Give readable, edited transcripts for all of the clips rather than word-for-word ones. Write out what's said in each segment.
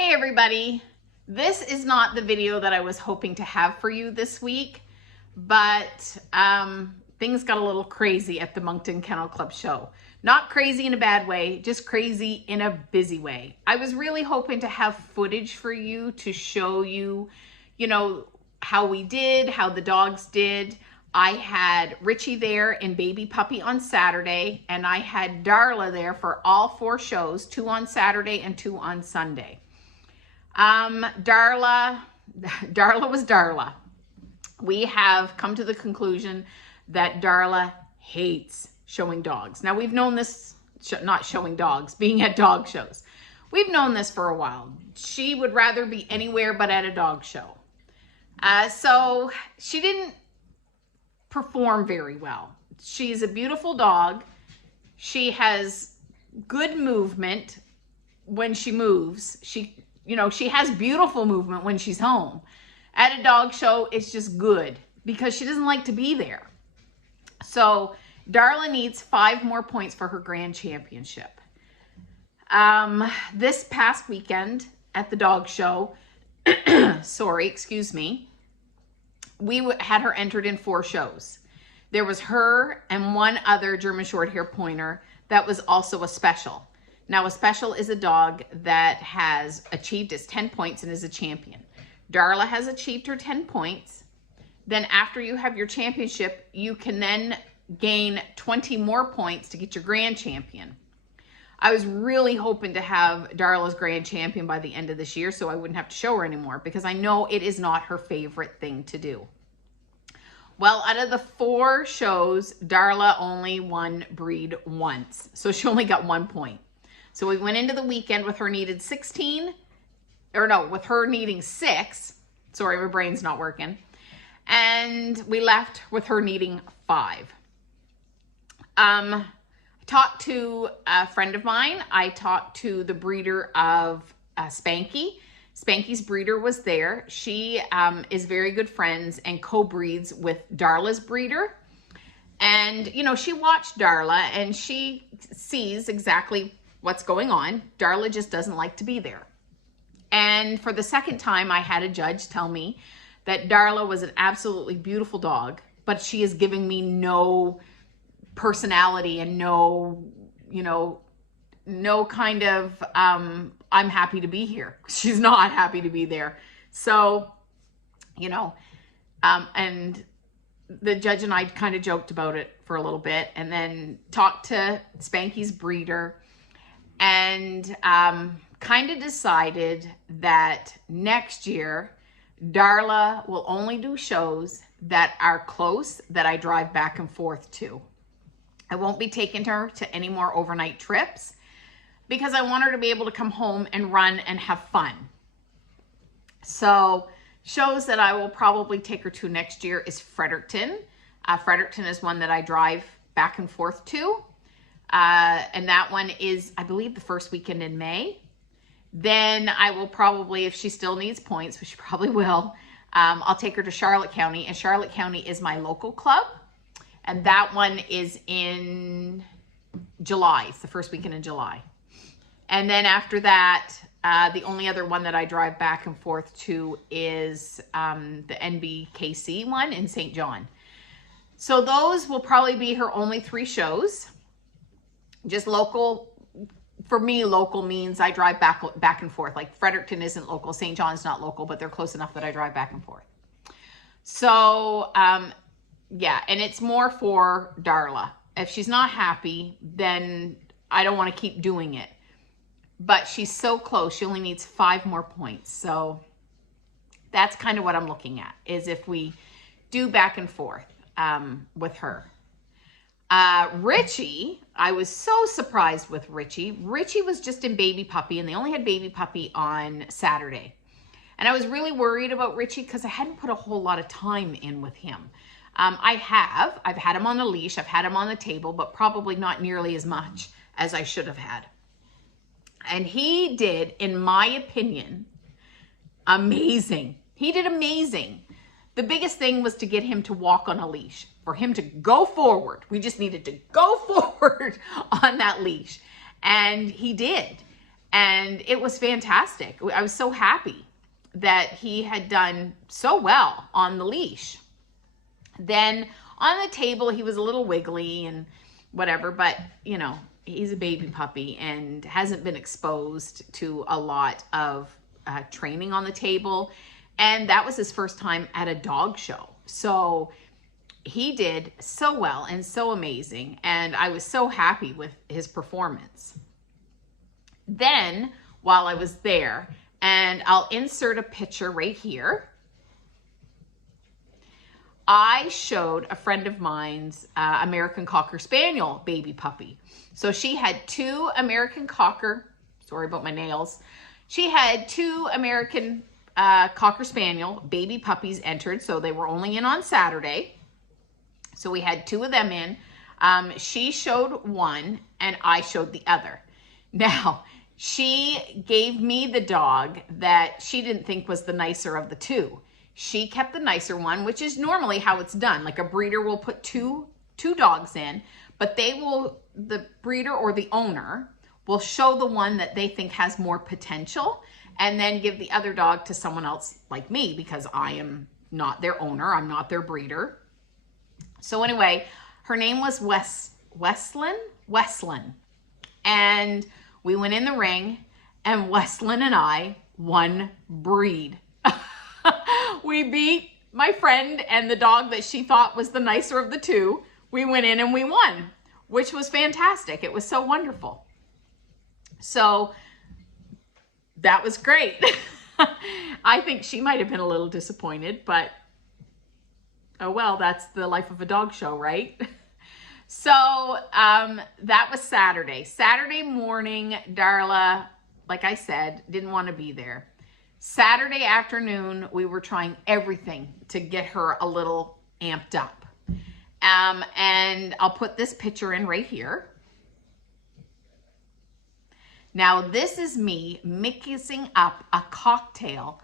Hey everybody, this is not the video that I was hoping to have for you this week, but things got a little crazy at the Moncton Kennel Club show. Not crazy in a bad way, just crazy in a busy way. I was really hoping to have footage for you to show you, how we did, how the dogs did. I had Richie there in Baby Puppy on Saturday, and I had Darla there for all 4 shows, 2 on Saturday and 2 on Sunday. Darla was Darla. We have come to the conclusion that Darla hates showing dogs. Now we've known this, not showing dogs, being at dog shows. We've known this for a while. She would rather be anywhere but at a dog show. So she didn't perform very well. She's a beautiful dog. She has good movement when she moves. She has beautiful movement when she's home. At a dog show, it's just good because she doesn't like to be there. So Darla needs 5 more points for her grand championship. This past weekend at the dog show, we had her entered in 4 shows. There was her and one other German Shorthair pointer that was also a special. Now, a special is a dog that has achieved its 10 points and is a champion. Darla has achieved her 10 points. Then after you have your championship, you can then gain 20 more points to get your grand champion. I was really hoping to have Darla's grand champion by the end of this year so I wouldn't have to show her anymore because I know it is not her favorite thing to do. Well, out of the 4 shows, Darla only won breed once. So she only got 1 point. So we went into the weekend with her needing 6. Sorry, my brain's not working. And we left with her needing 5. I talked to a friend of mine. I talked to the breeder of Spanky. Spanky's breeder was there. She is very good friends and co-breeds with Darla's breeder. And, she watched Darla and she sees exactly what's going on. Darla just doesn't like to be there. And for the second time, I had a judge tell me that Darla was an absolutely beautiful dog, but she is giving me no personality and no kind of, I'm happy to be here. She's not happy to be there. So, and the judge and I kind of joked about it for a little bit and then talked to Spanky's breeder and kind of decided that next year, Darla will only do shows that are close, that I drive back and forth to. I won't be taking her to any more overnight trips because I want her to be able to come home and run and have fun. So shows that I will probably take her to next year is Fredericton. Fredericton is one that I drive back and forth to. And that one is, I believe, the first weekend in May. Then I will probably, if she still needs points, which she probably will, I'll take her to Charlotte County. And Charlotte County is my local club. And that one is in July. It's the first weekend in July. And then after that, the only other one that I drive back and forth to is the NBKC one in St. John. So those will probably be her only 3 shows. Just local. For me, local means I drive back and forth. Like Fredericton isn't local. St. John's not local, but they're close enough that I drive back and forth. So, yeah, and it's more for Darla. If she's not happy, then I don't want to keep doing it. But she's so close. She only needs 5 more points. So that's kind of what I'm looking at, is if we do back and forth with her. Richie, I was so surprised with Richie. Richie was just in Baby Puppy, and they only had Baby Puppy on Saturday. And I was really worried about Richie because I hadn't put a whole lot of time in with him. I've had him on a leash, I've had him on the table, but probably not nearly as much as I should have had. And he did, in my opinion, amazing. He did amazing. The biggest thing was to get him to walk on a leash, for him to go forward. We just needed to go forward on that leash. And he did. And it was fantastic. I was so happy that he had done so well on the leash. Then on the table, he was a little wiggly and whatever, but you know, he's a baby puppy and hasn't been exposed to a lot of training on the table. And that was his first time at a dog show. So he did so well and so amazing. And I was so happy with his performance. Then while I was there, and I'll insert a picture right here, I showed a friend of mine's American Cocker Spaniel baby puppy. So she had two American Cocker, sorry about my nails. She had two American Cocker Spaniel baby puppies entered. So they were only in on Saturday. So we had two of them in. She showed one and I showed the other. Now, she gave me the dog that she didn't think was the nicer of the two. She kept the nicer one, which is normally how it's done. Like a breeder will put two dogs in, but the breeder or the owner will show the one that they think has more potential and then give the other dog to someone else like me, because I am not their owner. I'm not their breeder. So anyway, her name was Westlin. And we went in the ring and Westlin and I won breed. We beat my friend and the dog that she thought was the nicer of the two. We went in and we won, which was fantastic. It was so wonderful. So that was great. I think she might have been a little disappointed, but oh well, that's the life of a dog show, right? So that was Saturday. Saturday morning, Darla, like I said, didn't want to be there. Saturday afternoon, we were trying everything to get her a little amped up. And I'll put this picture in right here. Now, this is me mixing up a cocktail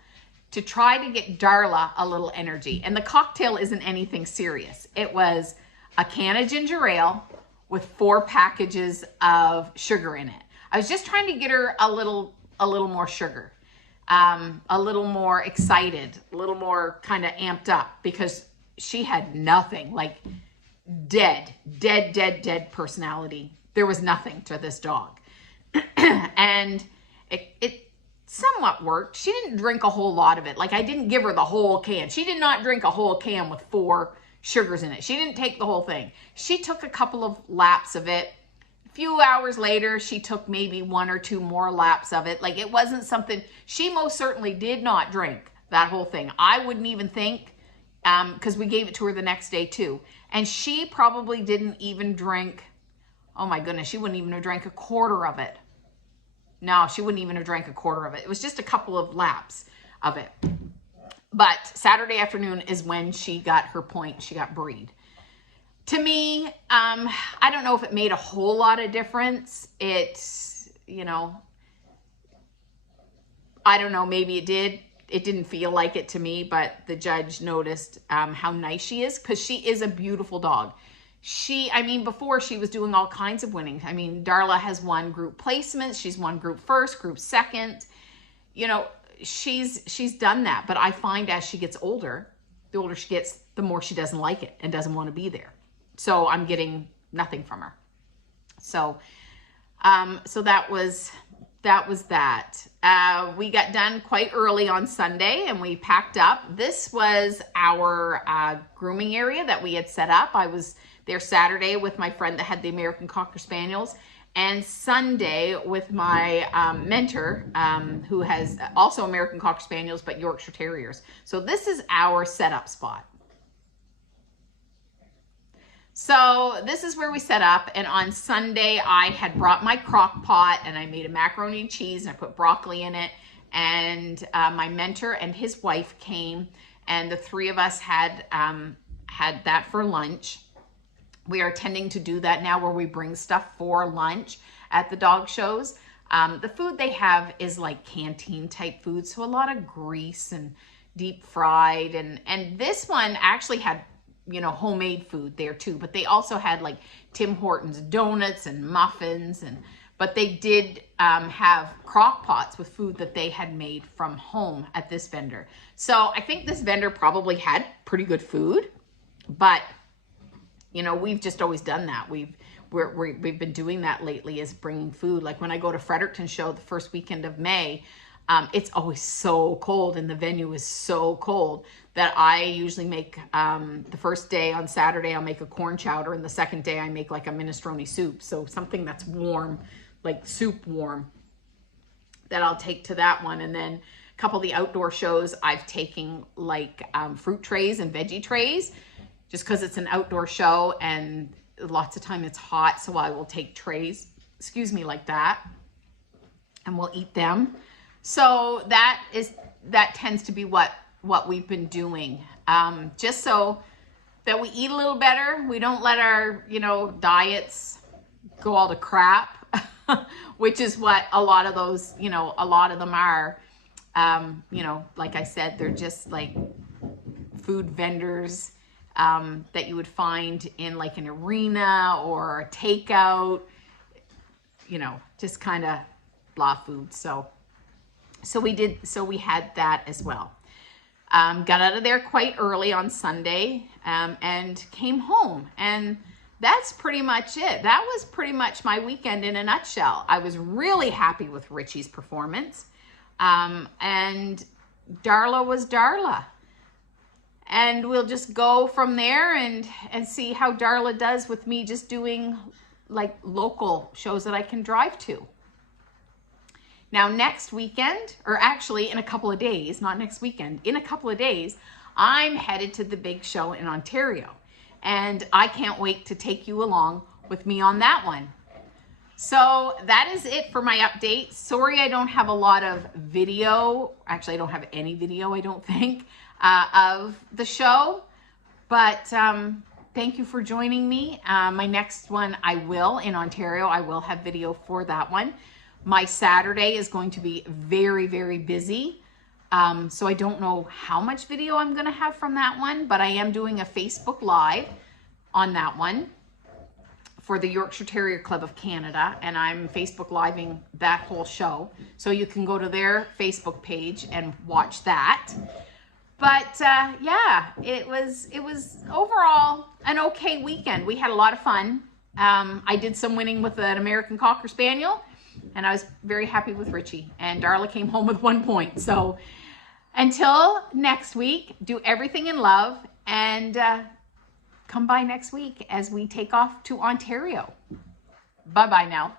to try to get Darla a little energy. And the cocktail isn't anything serious. It was a can of ginger ale with 4 packages of sugar in it. I was just trying to get her a little more sugar, a little more excited, a little more kind of amped up, because she had nothing, like dead personality. There was nothing to this dog. And it somewhat worked. She didn't drink a whole lot of it. Like, I didn't give her the whole can. She did not drink a whole can with 4 sugars in it. She didn't take the whole thing. She took a couple of laps of it. A few hours later, she took maybe 1 or 2 more laps of it. Like, it wasn't something, she most certainly did not drink that whole thing. I wouldn't even think, because we gave it to her the next day too. And she probably didn't even drink, oh my goodness, she wouldn't even have drank a quarter of it. No, she wouldn't even have drank a quarter of it. It was just a couple of laps of it. But Saturday afternoon is when she got her point. She got breed. To me, I don't know if it made a whole lot of difference. It's, you know, I don't know, maybe it did. It didn't feel like it to me, but the judge noticed how nice she is, because she is a beautiful dog. I mean, before she was doing all kinds of winning. I mean, Darla has won group placements. She's won group first, group second. You know, she's done that. But I find as she gets older, the older she gets, the more she doesn't like it and doesn't want to be there. So I'm getting nothing from her. So, so that was that. We got done quite early on Sunday and we packed up. This was our grooming area that we had set up. I was there Saturday with my friend that had the American Cocker Spaniels, and Sunday with my mentor, who has also American Cocker Spaniels, but Yorkshire Terriers. So this is our setup spot. So this is where we set up, and on Sunday I had brought my crock pot and I made a macaroni and cheese and I put broccoli in it, and my mentor and his wife came, and the 3 of us had that for lunch. We are tending to do that now, where we bring stuff for lunch at the dog shows. The food they have is like canteen type food, so a lot of grease and deep fried, and this one actually had, you know, homemade food there too, but they also had like Tim Hortons donuts and muffins and but they did have crock pots with food that they had made from home at this vendor. So I think this vendor probably had pretty good food, but you know, we've just always done that. We've been doing that lately, is bringing food. Like when I go to Fredericton show the first weekend of May, it's always so cold and the venue is so cold that I usually make, the first day on Saturday, I'll make a corn chowder, and the second day I make like a minestrone soup. So something that's warm, like soup warm, that I'll take to that one. And then a couple of the outdoor shows, I've taken like fruit trays and veggie trays, just because it's an outdoor show and lots of time it's hot. So I will take trays, like that, and we'll eat them. So that tends to be what we've been doing, just so that we eat a little better. We don't let our, you know, diets go all to crap, which is what a lot of those, you know, a lot of them are. You know, like I said, they're just like food vendors that you would find in like an arena or a takeout, you know, just kind of blah food. So we had that as well. Got out of there quite early on Sunday, and came home, and that's pretty much it. That was pretty much my weekend in a nutshell. I was really happy with Richie's performance. And Darla was Darla. And we'll just go from there and see how Darla does with me just doing like local shows that I can drive to. Now next weekend, or actually in a couple of days, not next weekend, in a couple of days, I'm headed to the big show in Ontario. And I can't wait to take you along with me on that one. So that is it for my update. Sorry I don't have a lot of video. Actually, I don't have any video, I don't think, of the show. But thank you for joining me. My next one, in Ontario, I will have video for that one. My Saturday is going to be very, very busy. So I don't know how much video I'm going to have from that one, but I am doing a Facebook Live on that one for the Yorkshire Terrier Club of Canada, and I'm Facebook Living that whole show. So you can go to their Facebook page and watch that. But yeah, it was overall an okay weekend. We had a lot of fun. I did some winning with an American Cocker Spaniel, and I was very happy with Richie. And Darla came home with 1 point. So until next week, do everything in love, and come by next week as we take off to Ontario. Bye-bye now.